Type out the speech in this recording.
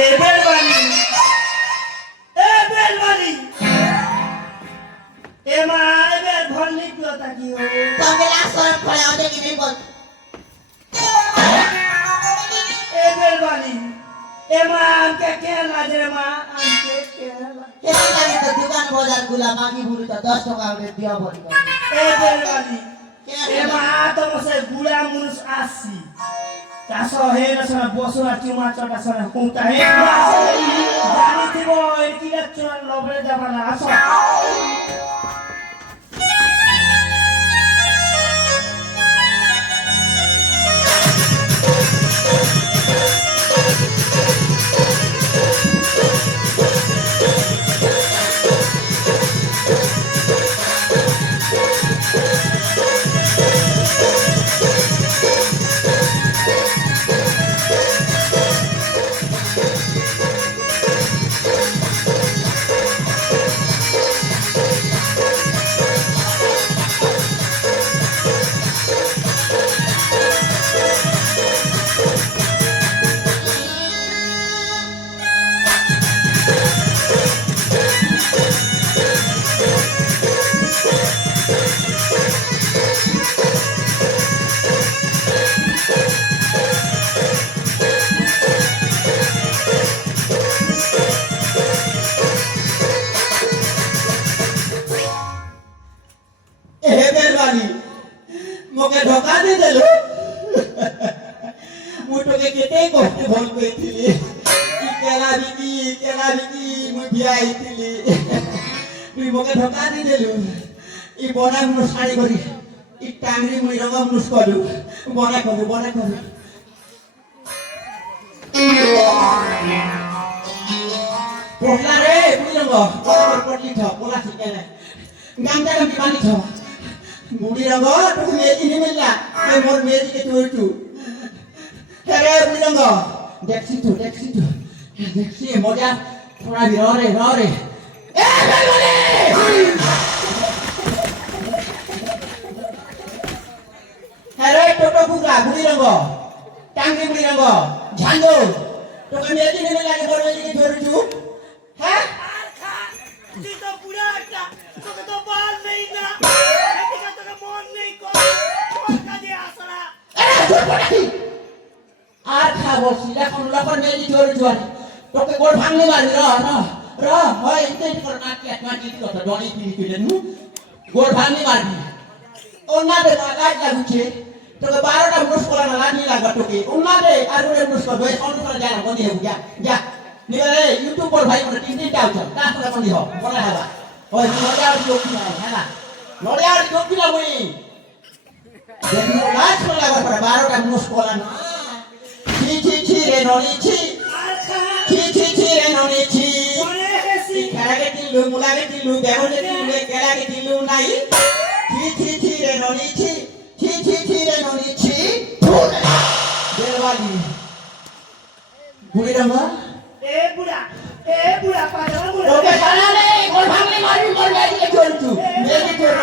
এ বেলবানি এ বেলবানি এ মা এবার ভরলি কথা কি ও তবে লাসর পড়ে ওদের কি নেই বল এ বেলবানি এ মা আমকে কে লাজে মা আমকে কে এমন লাগে তো দোকান বাজার গুলা মাগি বুড়ি তো 10 টাকা করে দিয়া বলি এ বেলবানি এ মা তো সে বুড়া মানুষ আসি চাষ হে না সনা বসরা চুমা চটা সনা হুঁটা হে জানি থিব এর কি চুনা লবরে যাবা না আসো মোকে ধোকা দিয়ে দিল মুই তোকে কেটে করতে ভুল করেছিলি কেলা বিকি মুই বিয়াইছিলি তুই মোকে ধোকা দিয়ে দিলু ই বনা মুই শাড়ি করি ই টাংরি মুই রঙ মুস করু বনা করু পড়লা রে মুই রঙ পড়লি থ পড়লা ঠিক না গামটা গামটি বানি থ বুড়ি রঙ তুমি মেজি নি মিললা আমি মোর মেজি কে তুইটু রে বুড়ি রঙ দেখছি মজা থোড়া দি রে এ বেলবলে রে টোটো কুকরা বুড়ি রঙ টাঙ্গি বুড়ি রঙ ঝাঙ্গো তোকে মেজি নি মিললা মোর মেজি কে তুইটু হ্যাঁ তুই তো বুড়া একটা তোকে তো বাল নেই না আর খাবো এখন লখন মেজি জোরে তোকে গোল ভাঙলে মারি র হয় ইনতেই কর মাটি কথা ডনি কিনি কইলে নু গোল ভাঙলে মারবি ওনাদের লাগাই লাগুছে তোকে 12টা মুস করা না লাগি লাগা তোকে ওনাদের আর ওরে মুস করবে অন্য করে জানা বন্ধ হয়ে যা নিলে ইউটিউব पर ভাই মানে 3 টাও চল তারপরে বন্ধ হ বলা হালা ওই নড়িয়া যোগ না হ্যাঁ নড়িয়া যোগ না মুই দেখো লাজ করে আবার 12টা মুস করা না ছি রে ননি ছি রে ননি ছি খেলাকে দিলু মুলাকে দিলু বেহনে দিলু কেলাকে দিলু নাই ছি রে ননি ছি রে ননি ছি দেওয়ালি বুড়ি রামা এ বুড়া পাগল বুড়া তোকে জানা নেই গোল ভাঙলে মারবি গোল মেজিকে চলছু মেজি চল